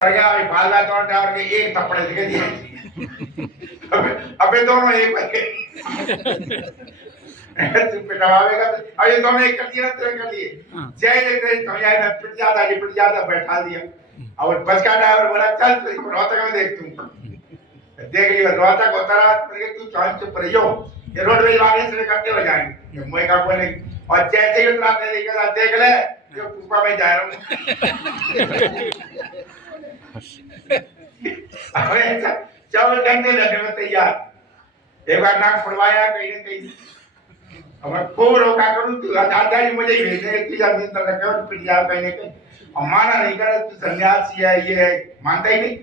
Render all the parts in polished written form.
भागा तो डाल के एक थप्पड़ दे दिया। अबे दोनों एक बजे तू पिटवाएगा अरे दोनों एक कर दिया ना तेरे कर लिए जय जय तेरे समझाए ना पिट जाता बैठा दिया और बस का ड्राइवर बोला चल तू रोहतक में देख तू देख लिया रोहतक उतरा तू चांद चुप रहियो ये रोडवेज वाले से इकट्ठे हो जाएंगे मैं का बोले और जैसे ही उतराते देख ले जो पुष्पा में जा रहा हूँ। अरे 24 घंटे लगे में तैयार एक बार नाक फुड़वाया कहीं न कहीं अब खूब रोका करूं तू आचार्य मुझे ही भेज दे तू जब दिन तक क्यों पिट जाओ कहीं न कहीं और माना नहीं कर तू सन्यासी है ये मानता ही नहीं।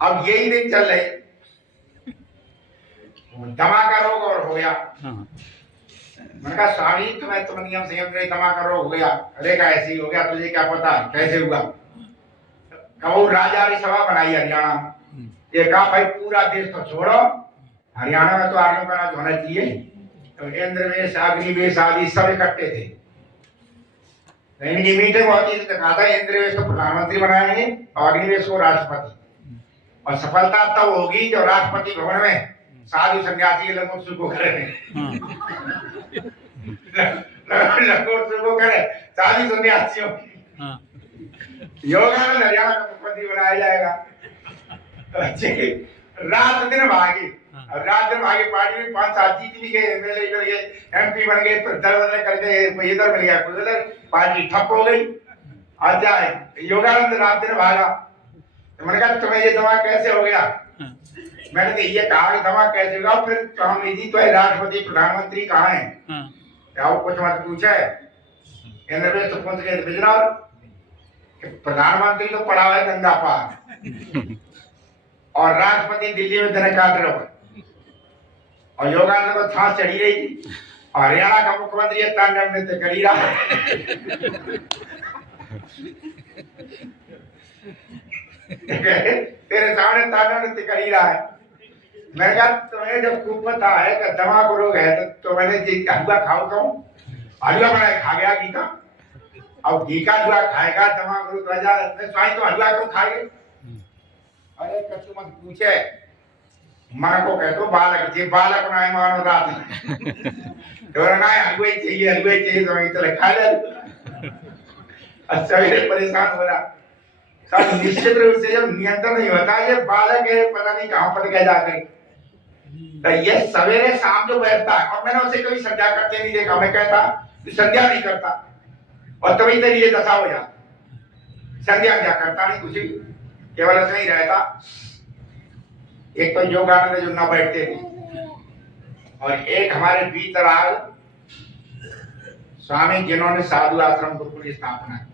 अब यही दिन चल रहे धमाका रोग और हो गया। मैंने कहा स्वामी तुम्हें नियम संयम से धमाका रोग हो गया। अरे का ऐसे ही हो गया तुझे क्या पता कैसे हुआ। कहो राजा ने सभा बनाई हरियाणा में ये कहा भाई पूरा देश तो छोड़ो हरियाणा में तो आर्यों का राज होना चाहिए। तो इंद्रवेश अग्निवेश आदि सब इकट्ठे थे इनकी मीटिंग होती थी तो कहा था इंद्रवेश को प्रधानमंत्री बनाएंगे और अग्निवेश को राष्ट्रपति और सफलता तब होगी जो राष्ट्रपति भवन में साधु सन्यासी के लंगोट को करेंगे लंगोट को करे साधु सन्यासियों योगानंद हरियाणा का मुख्यमंत्री बनाया जाएगा। रात दिन भागे और रात दिन भागे पार्टी में 5-7 जीत भी गए एमएलए कर गए एमपी बन गए फिर दल कर गए कोई इधर मिल गया कोई उधर पार्टी ठप हो गई। आज जाए योगानंद रात दिन भागा तो मैंने कहा तुम्हें ये दवा कैसे हो गया। मैंने तो ये कहा कि दवा कैसे होगा फिर स्वामी जी तो राष्ट्रपति प्रधानमंत्री कहाँ है क्या कुछ मत पूछे इंद्रवेश तो पहुंच गए बिजनौर प्रधानमंत्री तो पड़ा हुआ है गंगा पार और राष्ट्रपति दिल्ली में दिन काट रहा और योगानंद को सांस चढ़ी रही थी और हरियाणा का मुख्यमंत्री तांडव नृत्य कर ही रहा तेरे सामने तांडव नृत्य कर ही रहा है। मैंने कहा तुम्हें जब खूब पता है कि दमा को रोग है तो मैंने हलवा खाओ कहूँ हलवा बनाए खा गया गीता अब घी का हलवा खाएगा दमा को रोग राजा स्वामी तो हलवा क्यों खाएंगे। अरे कछु मत पूछे मन को कह दो बालक जी बालक ना मानो रात तो ना हलवा चाहिए तो खा ले। अच्छा परेशान हो रहा सब निश्चित रूप से जब नियंत्रण नहीं होता ये बालक है पता नहीं कहां पर गया जाकर तो ये सवेरे शाम जो बैठता है और मैंने उसे कभी संध्या करते नहीं देखा। मैं कहता कि संध्या नहीं करता और तभी तेरी ये दशा हो जाती संध्या क्या करता नहीं कुछ केवल ऐसे ही रहता। एक तो योगानंद जो न बैठते थे और एक हमारे बीतराग स्वामी जिन्होंने साधु आश्रम गुरुकुल की स्थापना की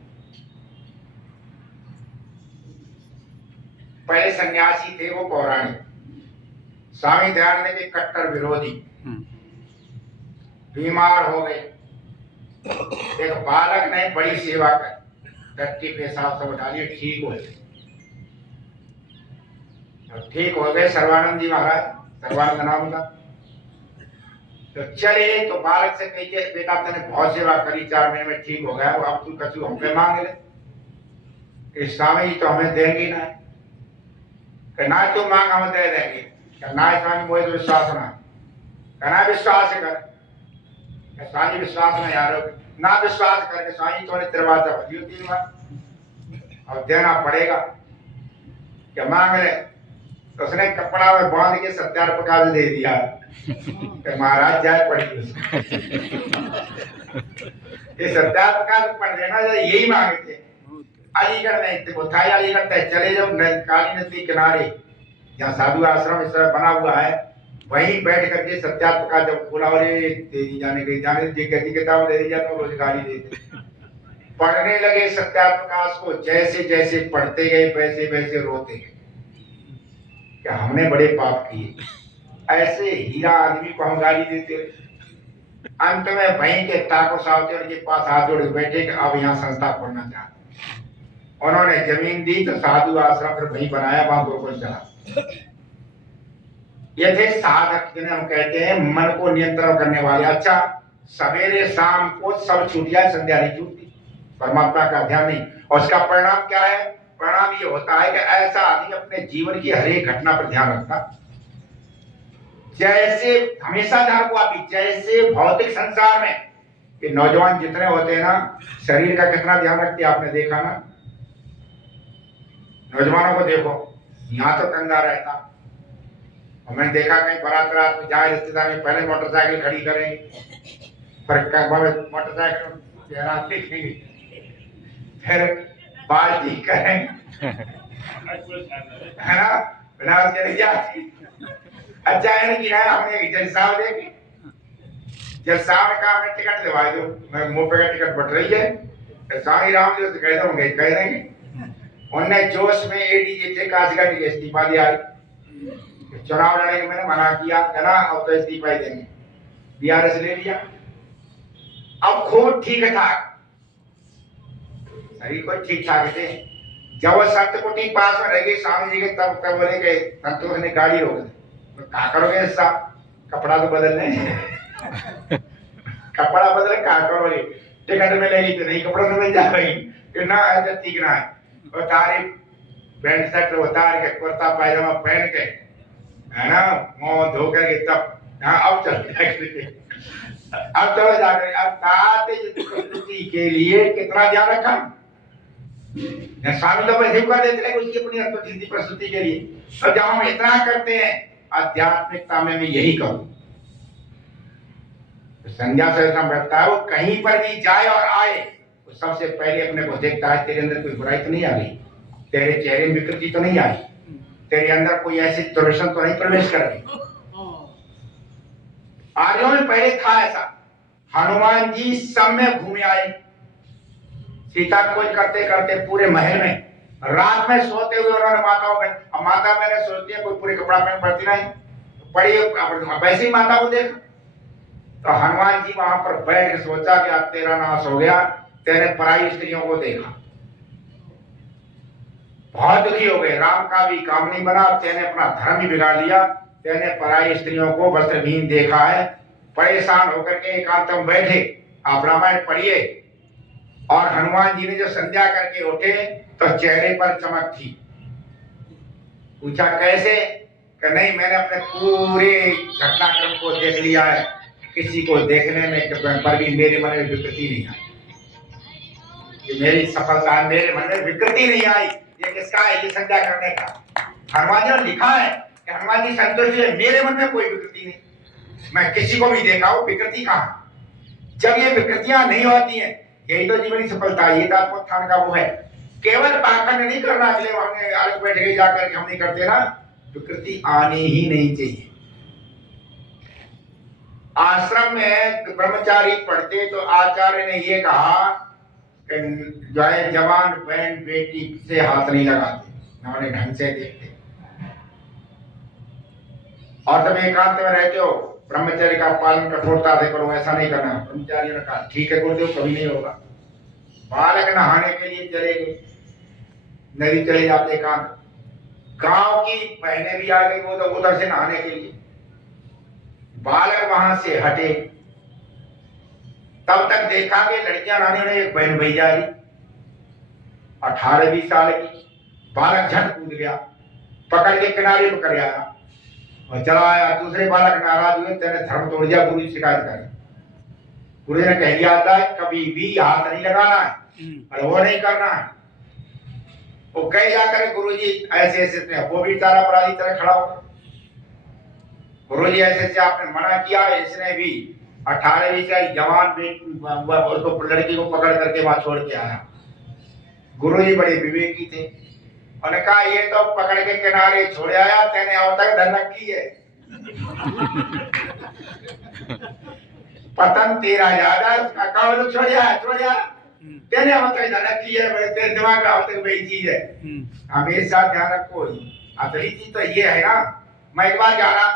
पहले सन्यासी थे वो पौराणिक स्वामी दयानंद के कट्टर विरोधी बीमार हो गए एक बालक ने बड़ी सेवा कर धरती पेशाब सब डालिए ठीक हो गए ठीक हो गए सर्वानंद जी महाराज सर्वानंद नाम का तो चले तो बालक से कही बेटा तेने बहुत सेवा करी 4 महीने में ठीक हो गया अब तू कछु हमसे मांग ले स्वामी तो हमें देंगे ना ना तू मांग हम दे देंगे ना स्वामी मुझे तो विश्वास ना कहना विश्वास कर स्वामी विश्वास में यार ना विश्वास करके स्वामी तुम्हारे दरवाजा बदलियो 3 बार और देना पड़ेगा क्या मांग ले तो उसने कपड़ा में बांध के सत्यार्पका दे दिया कि महाराज जाए पड़ी ये सत्यार्पका पढ़ देना यही मांगे थे। अलीगढ़ में वो था अलीगढ़ तक चले जाओ काली नदी किनारे जहाँ साधु आश्रम इस तरह बना हुआ है वहीं बैठ करके सत्यात्मका जब बोला और जाने गई किताब दे दी जाए तो रोजगारी देते पढ़ने लगे सत्यात्मकाश को जैसे जैसे पढ़ते गए वैसे वैसे रोते गए क्या हमने बड़े पाप किए ऐसे हीरा आदमी को हम गाली देते अंत में वहीं के ठाकुर साहब के उनके पास हाथ जोड़े बैठे कि अब यहाँ संस्था खोलना चाहते उन्होंने जमीन दी तो साधु आश्रम फिर वहीं बनाया वहां गुरुकुल चला। ये थे साधक जिन्हें हम कहते हैं मन को नियंत्रण करने वाले। अच्छा सवेरे शाम को सब छूट जाए संध्या नहीं छूटती परमात्मा का ध्यान नहीं और उसका परिणाम क्या है? परिणाम ये होता है कि ऐसा आदमी अपने जीवन की हर एक घटना पर ध्यान रखता, जैसे हमेशा ध्यान को आप जैसे भौतिक संसार में कि नौजवान जितने होते हैं ना, शरीर का कितना ध्यान रखते हैं आपने देखा ना। नौजवानों को देखो, यहाँ तो कंगा रहता, और मैंने देखा कहीं बारात रात में जाए रिश्तेदार में, पहले मोटरसाइकिल खड़ी करेंगे, फिर मोटरसाइकिल चेहरा देखेंगे, फिर बाल ठीक करेंगे, है ना, बिना उसके नहीं जाती। अच्छा है नहीं कि हमने जज साहब देखे, जज साहब ने कहा हमें टिकट दिलवा दो, मैं मुंह पे टिकट बट रही है, साई राम जी से कह दोगे, कह देंगे। उनने जोश में एडीजे थे काशीगंज के इस्तीफा दिया, चुनाव लड़ने के मैंने मना किया, कहना अब तो इस्तीफा ही देंगे, बीआरएस ले लिया। अब खूब ठीक ठाक शरीर को ठीक ठाक थे, जब वो सप्तकोटि पास में रह गई स्वामी जी के, तब बोले कि संतोष ने गाड़ी रोक दी। क्या करोगे ऐसा, कपड़ा तो बदलने कपड़ा बदल क्या करोगे, टिकट मिलेगी तो नहीं, कपड़ा तो मिल जाएगी ना, ऐसा ठीक ना है। और तारी पैंट शर्ट उतार के कुर्ता पायजामा पहन के, है ना, मुंह धो करके, तब अब चल अब चलो जाकर अब ताते प्रस्तुति के लिए कितना ध्यान रखा। स्वामी तो वैसे कर देते हैं उसकी अपनी प्रस्तुति के लिए, तो जब हम इतना करते हैं आध्यात्मिकता में मैं यही कहूं, तो संज्ञा से बैठता है, वो कहीं पर भी जाए और आए, तो सबसे पहले अपने को देखता है, तेरे अंदर कोई बुराई तो नहीं आ गई, तेरे चेहरे में विकृति तो नहीं आई, तेरे अंदर कोई ऐसी दुर्दर्शन तो नहीं प्रवेश कर गई। आर्यों में पहले था ऐसा, हनुमान जी सब में घूमे आए, सीता खोज करते करते पूरे महल में, रात में सोते हुए उन्होंने माताओं में, अब माता मैंने सोचती है कोई पूरे कपड़ा पहन पड़ती नहीं, पड़ी वैसे ही माता को देखा, तो हनुमान जी वहां पर बैठ के सोचा कि अब तेरा नाश हो गया, तेने पराई स्त्रियों को देखा, बहुत दुखी हो गए, राम का भी काम नहीं बना, तेने अपना धर्म ही बिगाड़ लिया, तेने पराई स्त्रियों को वस्त्रहीन देखा है। परेशान होकर के एकांत में बैठे, आप रामायण पढ़िए, और हनुमान जी ने जो संध्या करके उठे तो चेहरे पर चमक थी। पूछा कैसे? कि नहीं, मैंने अपने पूरे घटनाक्रम को देख लिया है, किसी को देखने में पर भी मेरे मन में विकृति नहीं आई, मेरी सफलता है, मेरे मन में विकृति नहीं आई। ये किसका है? ये संध्या करने का। हनुमान जी ने लिखा है कि हनुमान जी संतुष्ट है, मेरे मन में कोई विकृति नहीं, मैं किसी को भी देखा हूं, विकृति कहां? जब ये विकृतियां नहीं होती हैं, यही तो जीवन की सफलता है, ये आत्मोत्थान का वो है। केवल पाखंड नहीं करना, अगले हमने अलग बैठ गए जाकर के हम नहीं करते ना, विकृति आनी ही नहीं चाहिए। आश्रम में ब्रह्मचारी पढ़ते तो आचार्य ने ये कहा कि जो है जवान बहन बेटी से हाथ नहीं लगाते, न उन्हें ढंग से देखते, और तुम एकांत में रहते हो ब्रह्मचर्य का पालन कठोरता से करो, ऐसा नहीं करना। ब्रह्मचारी ने कहा ठीक है गुरुदेव, कभी नहीं होगा। बालक नहाने के लिए चले गए, नदी चले जाते एकांत, गांव की बहनें भी आ गई, वो तो उधर से नहाने के लिए, बालक वहां से हटे, तब तक देखा कि लड़कियां नहाने में एक बहन भई जा रही 18-20 साल की, बालक झट कूद गया, पकड़ के किनारे पर कर आया और चला आया। दूसरे बालक नाराज हुए, तेने धर्म तोड़ दिया, गुरु जी शिकायत करे। गुरु जी ने कह दिया था कभी भी हाथ नहीं लगाना है और वो नहीं करना है। वो कह जाकर गुरु जी ऐसे ऐसे, वो भी तारा अपराधी तरह खड़ा हो, गुरु जी ऐसे ऐसे आपने मना किया, इसने भी 18-20 साल जवान उसको लड़की को पकड़ करके वहां छोड़ के आया। गुरु जी बड़े विवेकी थे, उन्होंने कहा ये तो पकड़ के किनारे छोड़ आया, तेने अब तक धनक की है पतन तेरा ज्यादा, उसका कहो तो छोड़ आया, तेने अब तक धनक की है, तेरे दिमाग में अब तक वही चीज है। हमेशा ध्यान रखो, असली चीज तो ये है ना। मैं एक बार जा रहा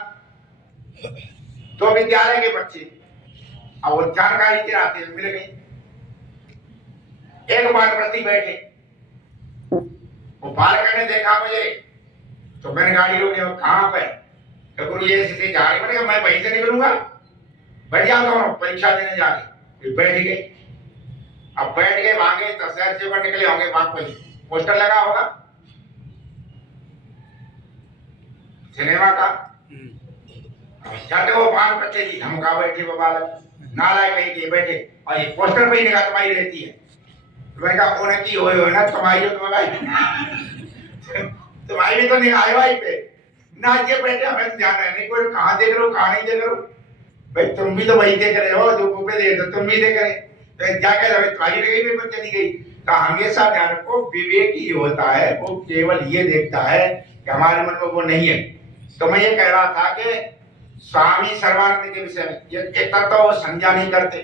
तो विद्यालय के बच्चे, अब वो जानकारी के आते मिल गई, एक बार प्रति बैठे, वो बालक ने देखा मुझे तो मैंने गाड़ी रोकी, कहां पे? तो गुरु जी ऐसे जा रही, मैंने मैं वहीं से निकलूंगा, बैठ जाओ दोनों, परीक्षा देने जा रहे, बैठ गए। अब बैठ गए भागे तो शहर से ऊपर निकले होंगे बाग पर पोस्टर लगा होगा सिनेमा का झट वो भाग बच्चे जी धमका बैठे वो बालक नालायक कहीं के बैठे और ये पोस्टर पे ही निगाह तुम्हारी रहती है। तो मैंने कहा उन्हें की हो ना तुम्हारी तुम्हारी भी तो निगाह है भाई पे ना ये बैठे हमें ध्यान है नहीं कोई कहाँ देख रहे हो कहाँ नहीं देख रहे हो भाई तुम भी तो वही देख रहे हो जो मुंह पे देख रहे तुम भी देख रहे तो जाके तुम्हारी जगह पे बच्चे चली गई। तो हमेशा ध्यान रखो विवेक ही होता है वो केवल ये देखता है कि हमारे मन में वो नहीं है। तो मैं ये कह रहा था कि स्वामी सर्वानंद के विषय में ये तो वो संज्ञा नहीं करते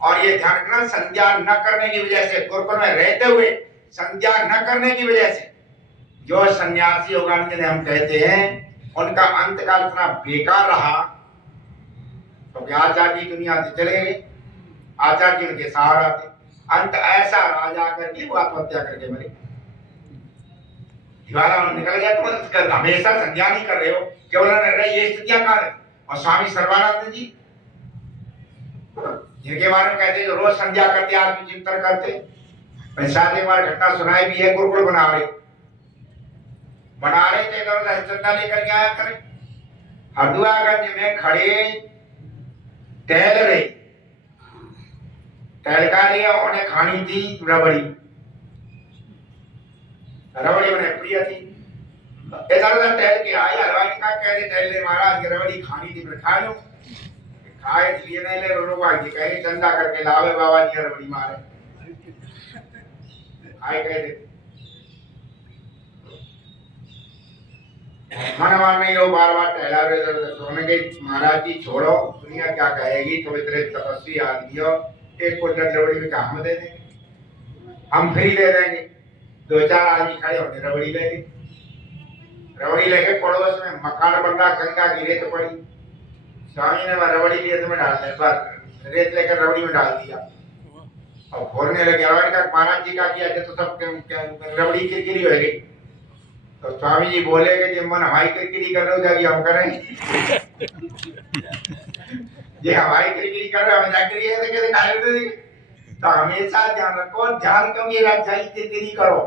और ये ध्यान रखना संज्ञा न करने की वजह से गुरुकुल में रहते हुए संज्ञा न करने की वजह से जो सन्यासी होगा जिन्हें हम कहते हैं उनका अंतकाल इतना बेकार रहा तो आचार्य जी दुनिया से चले गए आचार्य जी उनके सहारा थे अंत ऐसा राजा करके वो आत्महत्या करके मरे दीवारा निकल गया। तो हमेशा संज्ञा नहीं कर रहे हो केवल ये स्थितियां कहां है। और स्वामी सर्वानंद जी जिनके बारे में कहते हैं रोज संध्या करते आत्मचिंतन करते मैं साथ एक बार घटना सुनाई भी है गुरुकुल बना रहे थे तो हरिचंदा लेकर के आया करें हरदुआगंज में खड़े टहल रहे टहलका लिया उन्हें खानी थी रबड़ी उन्हें प्रिय थी इधर उधर टहल के आए हलवाई का कह दे टहलने महाराज रबड़ी खानी थी फिर खा लो खाए लिए नहीं ले रो बाजी कहे चंदा करके लावे बाबा जी रबड़ी मारे आए कह दे मन नहीं हो बार बार टहला रहे तो उन्होंने कही महाराज जी छोड़ो दुनिया क्या कहेगी तुम इतने तपस्वी आदमी हो एक को रबड़ी में काम दे देंगे हम फ्री दे देंगे दो चार आदमी खड़े होंगे रबड़ी लेंगे रबड़ी लेके पड़ोस में मकान बन रहा गंगा की रेत पड़ी स्वामी ने रबड़ी रेत में डाल दिया रेत लेकर रबड़ी में डाल दिया और फोड़ने लगे महाराज जी का किया तो सब रबड़ी किरकिरी हो गई। तो स्वामी जी बोले कि जो मन हमारी किरकिरी कर रहे हो जाएगी हम करें ये हमारी किरकिरी कर रहे हो हम जाकर तो हमेशा ध्यान रखो ध्यान क्योंकि राजशाही किरकिरी करो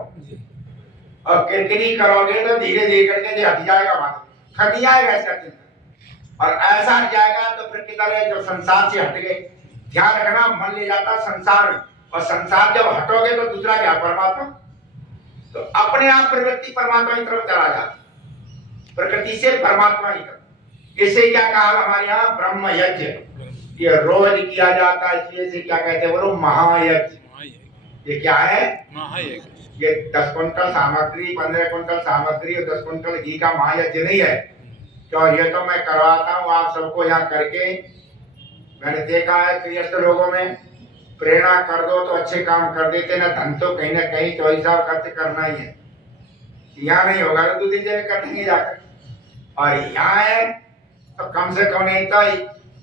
और किरकिरी करोगे तो धीरे धीरे करके हट जाएगा बात हट जाएगा इसका चिंतन और ऐसा हट जाएगा तो फिर किधर है जो संसार से हट गए ध्यान रखना मन ले जाता संसार में और संसार जब हटोगे तो दूसरा क्या परमात्मा तो अपने आप प्रवृत्ति परमात्मा की तरफ चला जाता प्रकृति से परमात्मा की तरफ। इसे क्या कहा हमारे यहाँ ब्रह्म यज्ञ ये रोज किया जाता है इसलिए से क्या कहते हैं बोलो महायज्ञ। ये क्या है महायज्ञ ये 10 कुंटल सामग्री 15 कुंटल सामग्री और 10 कुंटल घी का महायज्ञ नहीं है क्यों ये तो मैं करवाता हूँ आप सबको यहाँ करके मैंने देखा है गृहस्थ लोगों में प्रेरणा कर दो तो अच्छे काम कर देते ना धन तो कहीं ना कहीं तो हिसाब खर्च करना ही है यहाँ नहीं होगा तो दूसरी जगह करेंगे जाकर और यहाँ है तो कम से कम नहीं तो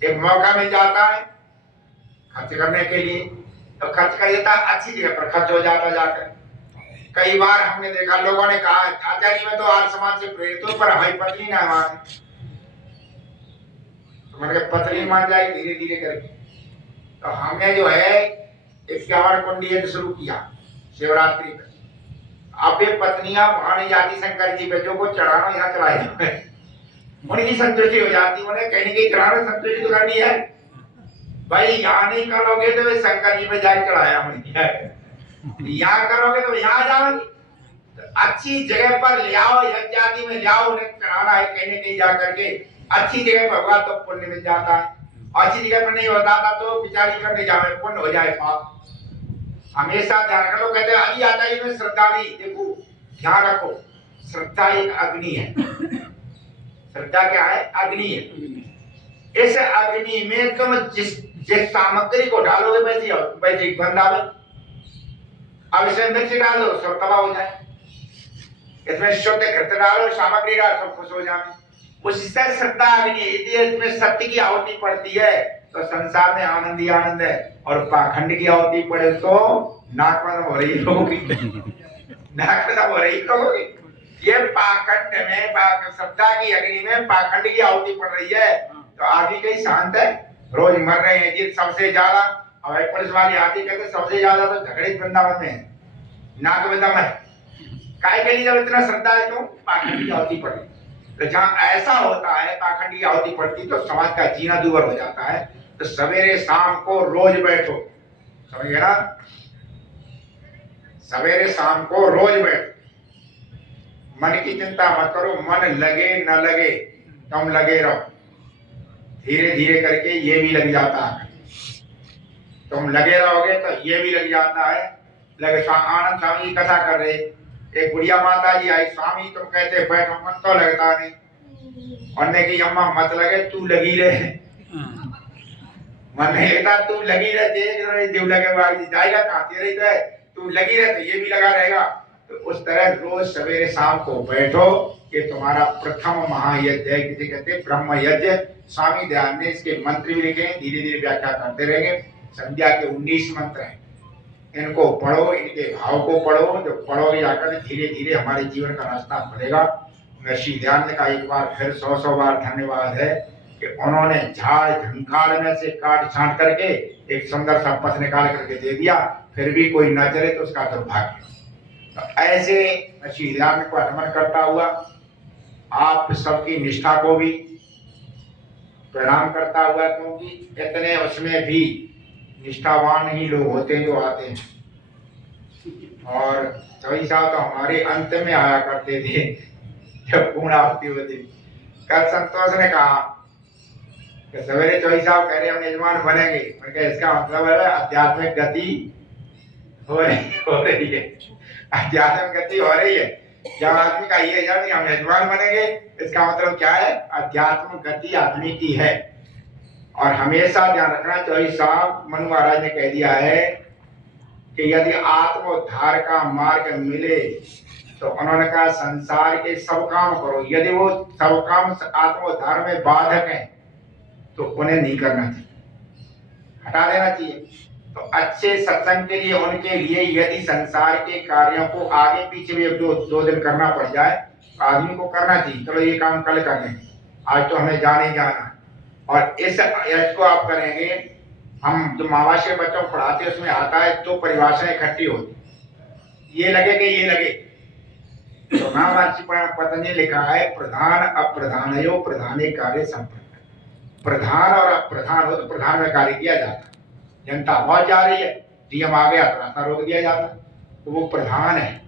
एक मौका मिल जाता है खर्च करने के लिए तो खर्च कर देता अच्छी जगह पर खर्च हो जाता जाकर। कई बार हमने देखा लोगों ने कहा आचार्य में तो आर्य समाज से प्रेरित हूं पर हमारी पत्नी ना माने तो मैंने पत्नी मान जाए धीरे धीरे करके। तो हमने जो है 51 कुंडी यज्ञ शुरू किया शिवरात्रि पे अब ये पत्नियां भाणी जाती शंकर जी पे जो को चढ़ाना यहाँ चढ़ाए उनकी संतुष्टि हो जाती उन्हें कहीं कहीं चढ़ाना संतुष्टि तो करनी है भाई यहाँ नहीं करोगे तो वे शंकर जी पे जाके चढ़ाया हमने यहाँ करोगे तो यहाँ जाओगे तो अच्छी जगह पर ले आओ यज्ञ आदि में ले आओ उन्हें चढ़ाना है कहीं न कहीं जाकर के अच्छी जगह पर होगा तो पुण्य मिल जाता है अच्छी जगह पर नहीं होता था तो विचारी करने जाए पुण्य हो जाए पाप। हमेशा ध्यान रखो लोग कहते हैं अभी आता है इसमें श्रद्धा नहीं देखो ध्यान रखो श्रद्धा एक अग्नि है श्रद्धा क्या है अग्नि है इस अग्नि में तुम जिस सामग्री को डालोगे वैसे गंध आवे अब इसमें मिर्च डाल दो सब तबाह हो जाए इसमें शुद्ध घृत डालो सामग्री डाल सब खुश हो जाए उससे श्रद्धा अग्नि है इसमें सत्य की आहुति पड़ती है तो संसार में आनंद ही आनंद है और पाखंड की आहुति पड़े तो नाकमदम हो रही होगी नाकमदम हो रही होगी। ये पाखंड में श्रद्धा की अग्नि में पाखंड की आहुति पड़ रही है तो आदमी कहीं शांत है रोज मर रहे हैं जिन सबसे ज्यादा अब एक पुलिस वाली आती कहते सबसे ज्यादा तो झगड़े वृंदावन में है, नाक में दम है। काय के लिए जब इतना श्रद्धा है तो पाखंडी आहुति पड़ी। तो जहाँ ऐसा होता है पाखंडी आहुति पड़ती तो समाज का जीना दूभर हो जाता है। तो सवेरे शाम को रोज बैठो, समझ गए ना, सवेरे शाम को रोज बैठो, मन की चिंता मत करो, मन लगे न लगे तुम लगे रहो, धीरे धीरे करके ये भी लग जाता है। तुम लगे रहोगे तो ये भी लग जाता है। लगे आनंद स्वामी कथा कर रहे, एक बुढ़िया माता जी आई, स्वामी तुम कहते बैठो, मन तो लगता नहीं, उन्होंने की अम्मा मत लगे तू लगी रहे, मन नहीं लगता तू लगी रहे, जीव लगे बाग जाएगा कहाँ, तेरे ही है, तू लगी रहे तो ये भी लगा रहेगा। तो उस तरह रोज सवेरे शाम को बैठो, कि तुम्हारा प्रथम महायज्ञ है, किसी कहते ब्रह्म यज्ञ। स्वामी दयानंद ने इसके मंत्र भी लिखे हैं, धीरे धीरे व्याख्या करते रहेंगे। संध्या के 19 मंत्र हैं, इनको पढ़ो, इनके भाव को पढ़ो, जो पढ़ोगे जाकर धीरे धीरे हमारे जीवन का रास्ता खुलेगा। श्री दयानंद का एक बार फिर 100 बार धन्यवाद है कि उन्होंने झाड़ झंखाड़ में से काट छांट करके एक सुंदर सा पथ निकाल करके दे दिया, फिर भी कोई न चले तो उसका दुर्भाग्य। तो ऐसे श्री दयानंद को नमन करता हुआ आप सबकी निष्ठा को भी प्रणाम करता हुआ, क्योंकि इतने उसमें भी निष्ठावान ही लोग होते हैं जो आते हैं। और चौधरी साहब तो हमारे अंत में आया करते थे जब पूर्ण आरती होती। कल संतोष ने कहा कि सवेरे चौधरी साहब कह रहे हम यजमान बनेंगे, इसका मतलब है आध्यात्मिक गति हो रही है, आध्यात्मिक गति हो रही है। जब आदमी का ये नहीं हम यजमान बनेंगे, इसका मतलब क्या है, आध्यात्मिक गति आदमी की है। और हमेशा ध्यान रखना, चौधरी साहब मनु महाराज ने कह दिया है कि यदि आत्मोद्धार का मार्ग मिले तो उन्होंने कहा संसार के सब काम करो, यदि वो सब काम आत्मोद्धार में बाधक हैं तो उन्हें नहीं करना चाहिए, हटा देना चाहिए। तो अच्छे सत्संग के लिए उनके लिए यदि संसार के कार्यों को आगे पीछे भी दो दिन करना पड़ जाए तो आदमी को करना चाहिए। चलो ये काम कल कर लेंगे, आज तो हमें जाना ही जाना है। और इसको आप करेंगे, हम जो मावाशी बच्चों को पढ़ाते हैं उसमें आता है 2 परिभाषाएं इकट्ठी होती, ये लगे कि ये लगे। तो महावाशी पतंजलि लिखा है प्रधान अप्रधानयो प्रधाने कार्य संपन्न। प्रधान और अप्रधान हो तो प्रधान में कार्य किया जाता, जनता बहुत जा रही है, डीएम आ गया तो रास्ता रोक दिया जाता, तो वो प्रधान है।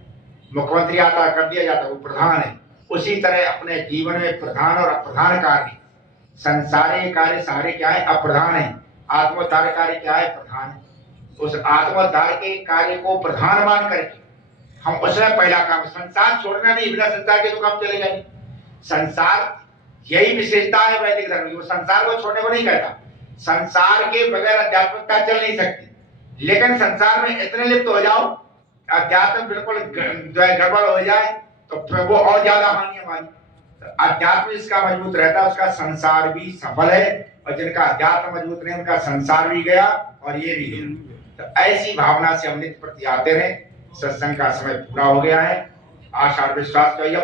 मुख्यमंत्री आता कर दिया जाता, वो प्रधान है। उसी तरह अपने जीवन में प्रधान और अप्रधान कार्य, संसारिक कार्य सारे क्या है, अप्रधान है। आत्मोद्धार कार्य क्या है, प्रधान है। उस आत्मोद्धार के कार्य को प्रधान मान करके हम उसमें पहला काम, संसार छोड़ना नहीं, बिना संसार के तो काम चलेगा नहीं। संसार यही विशेषता है वैदिक धर्म की, वो संसार को छोड़ने को नहीं कहता। संसार के बगैर आध्यात्मिकता चल नहीं सकती, लेकिन संसार में इतने लिप्त हो जाओ अध्यात्म बिल्कुल गड़बड़ हो जाए तो फिर वो और ज्यादा हानि हमारी। अध्यात्म जिसका मजबूत रहता है उसका संसार भी सफल है, और जिनका अध्यात्म मजबूत नहीं उनका संसार भी गया और ये भी गया। तो ऐसी भावना से हम नित्य प्रति आते रहे। सत्संग का समय पूरा हो गया है, आशा और विश्वास करिए।